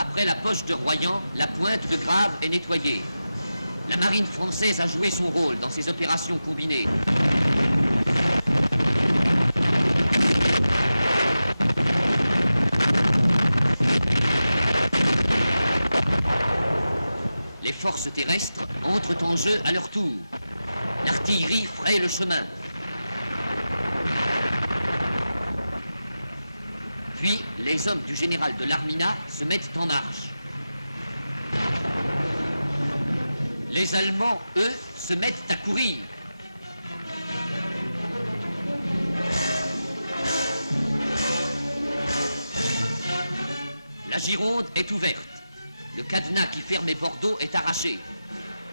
Après la poche de Royan, la pointe de Grave est nettoyée. La marine française a joué son rôle dans ces opérations combinées. Les forces terrestres entrent en jeu à leur tour. L'artillerie fraye le chemin. Puis, les hommes du général de l'Armina se mettent en marche. Les Allemands, eux, se mettent à courir. La Gironde est ouverte. Le cadenas qui fermait Bordeaux est arraché.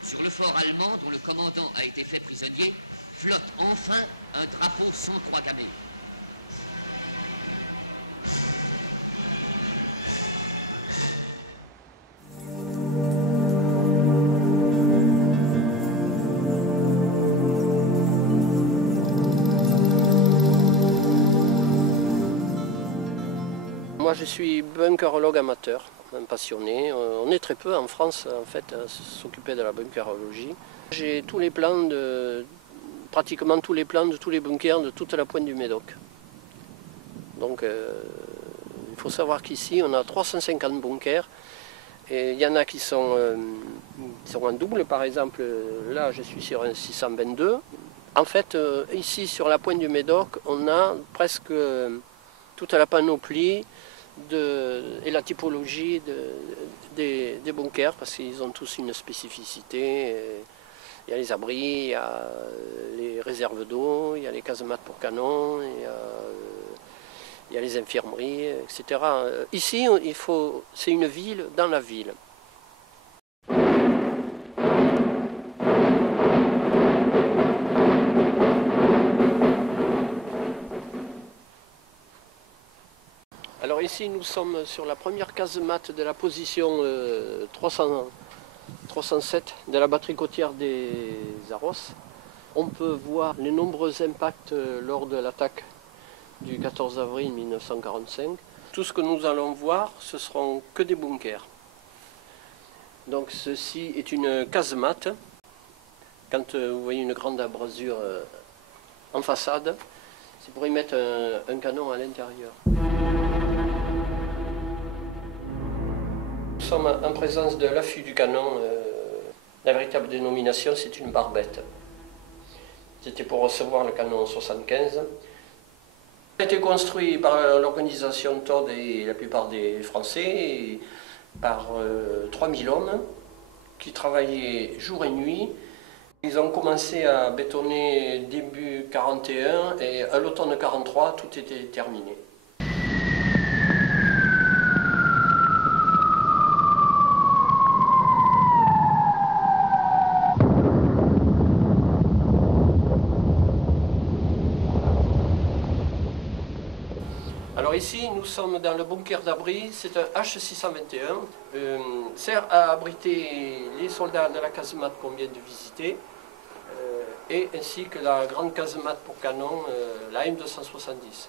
Sur le fort allemand, dont le commandant a été fait prisonnier, flotte enfin un drapeau sans croix gammée. Moi je suis bunkerologue amateur, un passionné. On est très peu en France en fait à s'occuper de la bunkerologie. J'ai tous les plans pratiquement tous les plans de tous les bunkers de toute la pointe du Médoc. Donc il faut savoir qu'ici on a 350 bunkers et il y en a qui sont en double, par exemple là je suis sur un 622. En fait ici sur la pointe du Médoc on a presque toute la panoplie et la typologie des bunkers parce qu'ils ont tous une spécificité. Il y a les abris, il y a les réserves d'eau, il y a les casemates pour canons, il y a les infirmeries, etc. Ici, c'est une ville dans la ville. Alors ici, nous sommes sur la première casemate de la position 307 de la batterie côtière des Arros. On peut voir les nombreux impacts lors de l'attaque du 14 avril 1945. Tout ce que nous allons voir, ce seront que des bunkers. Donc ceci est une casemate. Quand vous voyez une grande abrasure en façade, c'est pour y mettre un canon à l'intérieur. Nous sommes en présence de l'affût du canon. La véritable dénomination, c'est une barbette. C'était pour recevoir le canon 75. Il a été construit par l'organisation TOD et la plupart des Français, par 3000 hommes qui travaillaient jour et nuit. Ils ont commencé à bétonner début 41 et à l'automne 43, tout était terminé. Alors ici, nous sommes dans le bunker d'abri, c'est un H621, sert à abriter les soldats de la casemate qu'on vient de visiter, et ainsi que la grande casemate pour canon, la M270.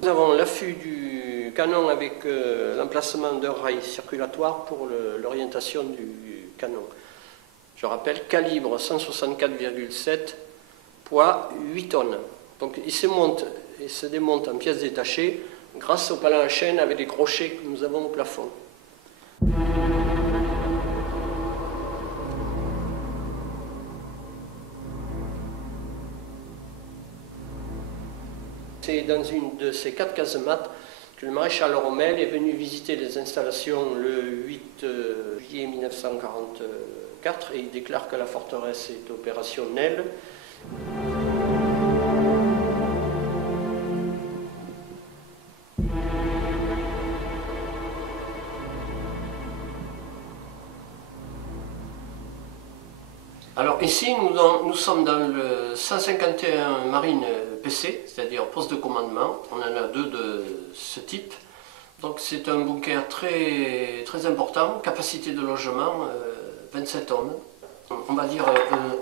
Nous avons l'affût du canon avec l'emplacement d'un rail circulatoire pour l'orientation du canon. Je rappelle, calibre 164,7, poids 8 tonnes. Donc il se monte et se démonte en pièces détachées grâce au palan à chaîne avec les crochets que nous avons au plafond. C'est dans une de ces 4 casemates que le maréchal Rommel est venu visiter les installations le 8 juillet 1944 et il déclare que la forteresse est opérationnelle. Alors ici, nous sommes dans le 151 Marine PC, c'est-à-dire poste de commandement. On en a 2 de ce type. Donc c'est un bunker très important, capacité de logement 27 hommes. On va dire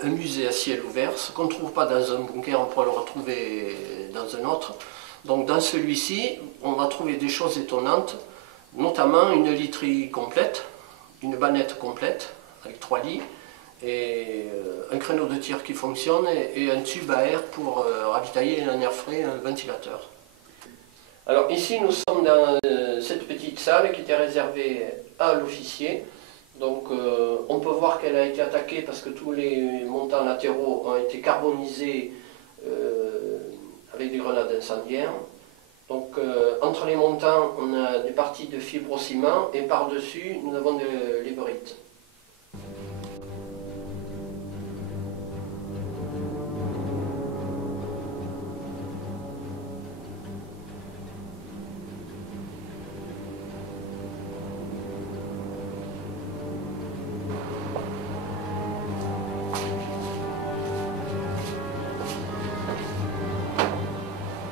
un musée à ciel ouvert. Ce qu'on ne trouve pas dans un bunker, on pourra le retrouver dans un autre. Donc dans celui-ci, on va trouver des choses étonnantes, notamment une literie complète, une bannette complète avec 3 lits, et un créneau de tir qui fonctionne et un tube à air pour ravitailler en air frais un ventilateur. Alors ici nous sommes dans cette petite salle qui était réservée à l'officier. Donc on peut voir qu'elle a été attaquée parce que tous les montants latéraux ont été carbonisés avec des grenades incendiaires. Donc entre les montants on a des parties de fibrociment et par-dessus nous avons les briques.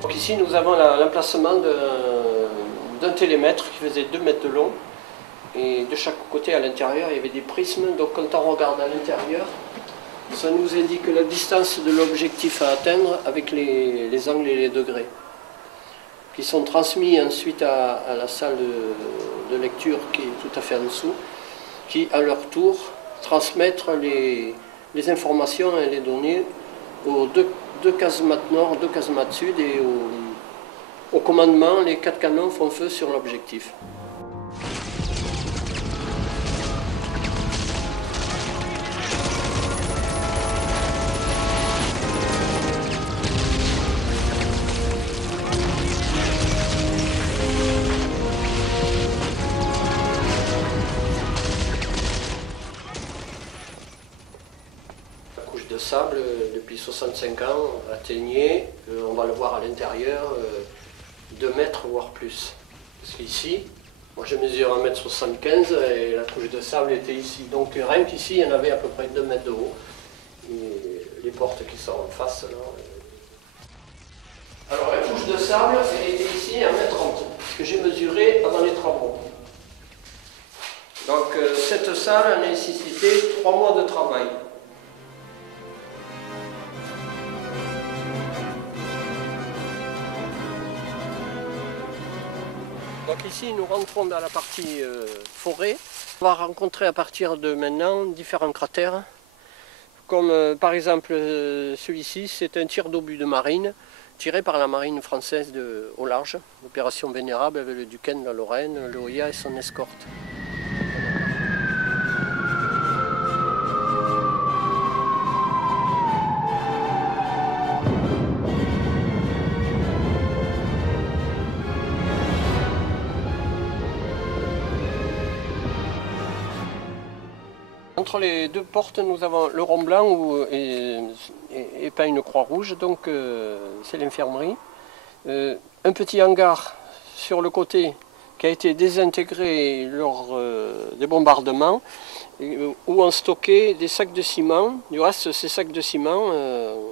Donc ici nous avons l'emplacement d'un télémètre qui faisait 2 mètres de long, et de chaque côté à l'intérieur il y avait des prismes. Donc quand on regarde à l'intérieur, ça nous indique la distance de l'objectif à atteindre avec les angles et les degrés, qui sont transmis ensuite à la salle de lecture qui est tout à fait en dessous, qui à leur tour transmettent les informations et les données aux deux casemates nord, 2 casemates sud, et au commandement, les 4 canons font feu sur l'objectif. De sable depuis 65 ans atteignait, on va le voir à l'intérieur, 2 mètres voire plus. Parce qu'ici, moi je mesure 1,75 m et la couche de sable était ici. Donc rien qu'ici, il y en avait à peu près 2 mètres de haut. Et les portes qui sont en face là. Alors la couche de sable, elle était ici à 1,30 m, ce que j'ai mesuré avant les travaux. Donc cette salle a nécessité 3 mois de travail. Donc ici nous rentrons dans la partie forêt. On va rencontrer à partir de maintenant différents cratères, comme par exemple celui-ci, c'est un tir d'obus de marine tiré par la marine française au large, opération Vénérable avec le Duquesne de la Lorraine, le Oya et son escorte. Entre les 2 portes, nous avons le rond blanc où est peint une croix rouge, donc c'est l'infirmerie. Un petit hangar sur le côté qui a été désintégré lors des bombardements, où on stockait des sacs de ciment. Du reste, ces sacs de ciment,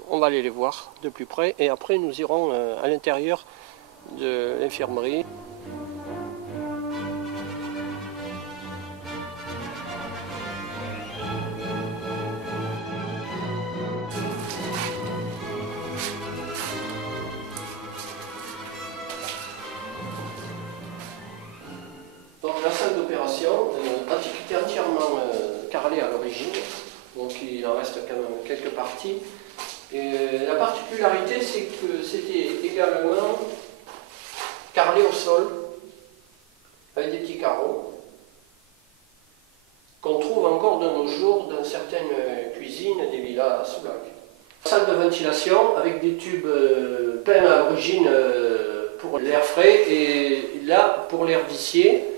on va aller les voir de plus près, et après nous irons à l'intérieur de l'infirmerie. Donc la salle d'opération, antiquité entièrement carrelée à l'origine, donc il en reste quand même quelques parties. Et la particularité, c'est que c'était également carrelé au sol, avec des petits carreaux, qu'on trouve encore de nos jours dans certaines cuisines des villas à Soulac. Salle de ventilation avec des tubes peints à l'origine pour l'air frais et là pour l'air vicié.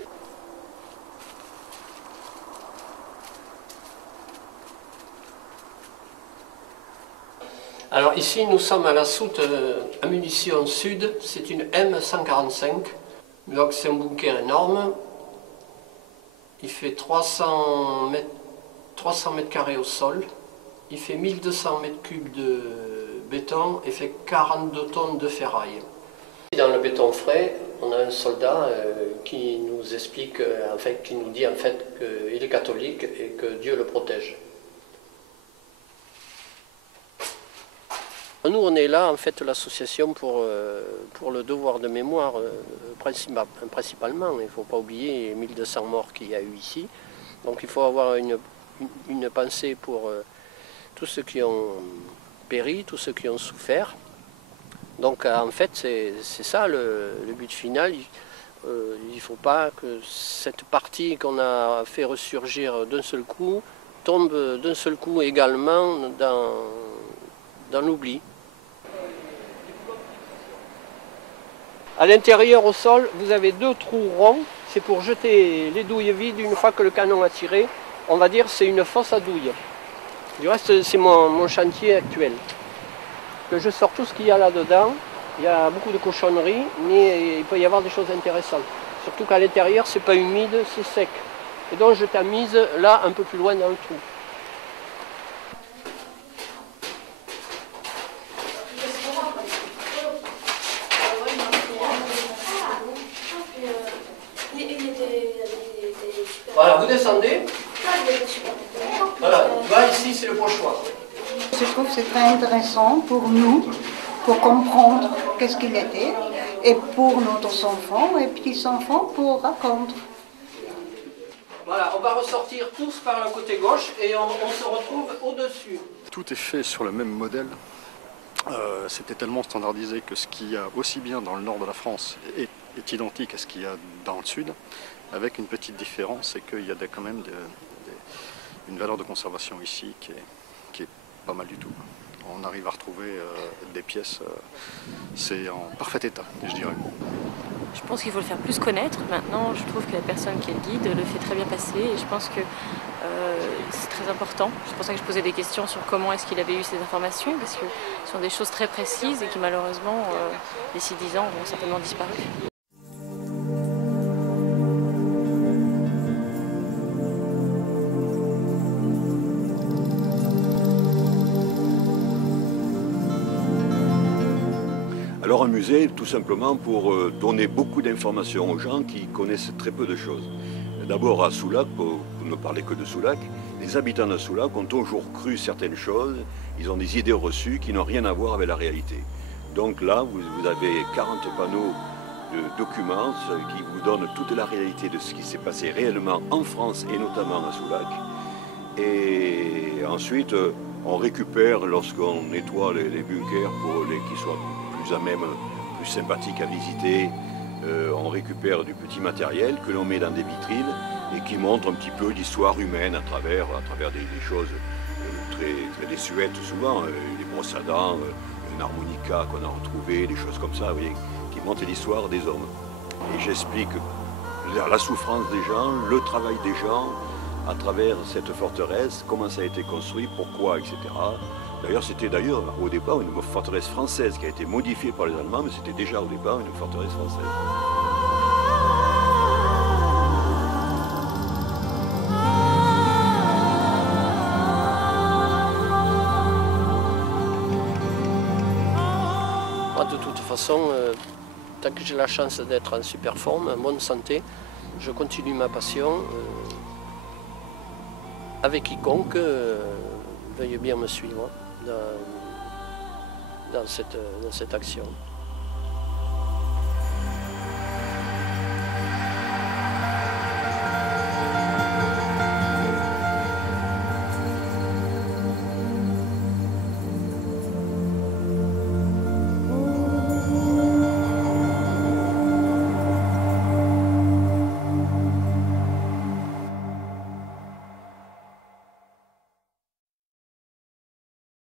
Alors ici nous sommes à la soute à munitions sud, c'est une M145, donc c'est un bunker énorme, il fait 300 mètres carrés au sol, il fait 1200 mètres cubes de béton et fait 42 tonnes de ferraille. Dans le béton frais, on a un soldat qui nous explique, qui nous dit en fait qu'il est catholique et que Dieu le protège. Nous, on est là, en fait, l'association pour le devoir de mémoire, principalement. Il ne faut pas oublier les 1200 morts qu'il y a eu ici. Donc il faut avoir une pensée pour tous ceux qui ont péri, tous ceux qui ont souffert. Donc en fait, c'est ça le but final. Il ne faut pas que cette partie qu'on a fait ressurgir d'un seul coup tombe d'un seul coup également dans l'oubli. À l'intérieur au sol, vous avez 2 trous ronds, c'est pour jeter les douilles vides une fois que le canon a tiré. On va dire c'est une fosse à douilles. Du reste, c'est mon chantier actuel. Que je sors tout ce qu'il y a là-dedans. Il y a beaucoup de cochonneries, mais il peut y avoir des choses intéressantes. Surtout qu'à l'intérieur, c'est pas humide, c'est sec. Et donc je tamise là, un peu plus loin dans le trou. Voilà, vous descendez. Voilà, là, ici, c'est le pochoir. Je trouve que c'est très intéressant pour nous, pour comprendre qu'est-ce qu'il était, et pour nos enfants et petits-enfants pour raconter. Voilà, on va ressortir tous par le côté gauche et on se retrouve au-dessus. Tout est fait sur le même modèle. C'était tellement standardisé que ce qu'il y a aussi bien dans le nord de la France est identique à ce qu'il y a dans le sud, avec une petite différence, c'est qu'il y a quand même une valeur de conservation ici qui est pas mal du tout. On arrive à retrouver des pièces, c'est en parfait état, je dirais. Je pense qu'il faut le faire plus connaître. Maintenant, je trouve que la personne qui est le guide le fait très bien passer et je pense que c'est très important. C'est pour ça que je posais des questions sur comment est-ce qu'il avait eu ces informations, parce que ce sont des choses très précises et qui malheureusement, d'ici 10 ans, vont certainement disparaître. Alors un musée, tout simplement pour donner beaucoup d'informations aux gens qui connaissent très peu de choses. D'abord à Soulac, pour ne parler que de Soulac, les habitants de Soulac ont toujours cru certaines choses, ils ont des idées reçues qui n'ont rien à voir avec la réalité. Donc là, vous avez 40 panneaux de documents qui vous donnent toute la réalité de ce qui s'est passé réellement en France et notamment à Soulac. Et ensuite, on récupère, lorsqu'on nettoie les bunkers pour qu'ils soient plus à même, plus sympathiques à visiter, on récupère du petit matériel que l'on met dans des vitrines et qui montre un petit peu l'histoire humaine à travers des choses très désuètes souvent, des brosses à dents, un harmonica qu'on a retrouvé, des choses comme ça, vous voyez, qui montrent l'histoire des hommes. Et j'explique la souffrance des gens, le travail des gens, à travers cette forteresse, comment ça a été construit, pourquoi, etc. D'ailleurs, c'était au départ une forteresse française qui a été modifiée par les Allemands, mais c'était déjà au départ une forteresse française. Moi, de toute façon, tant que j'ai la chance d'être en super forme, en bonne santé, je continue ma passion. Avec quiconque veuille bien me suivre dans cette action.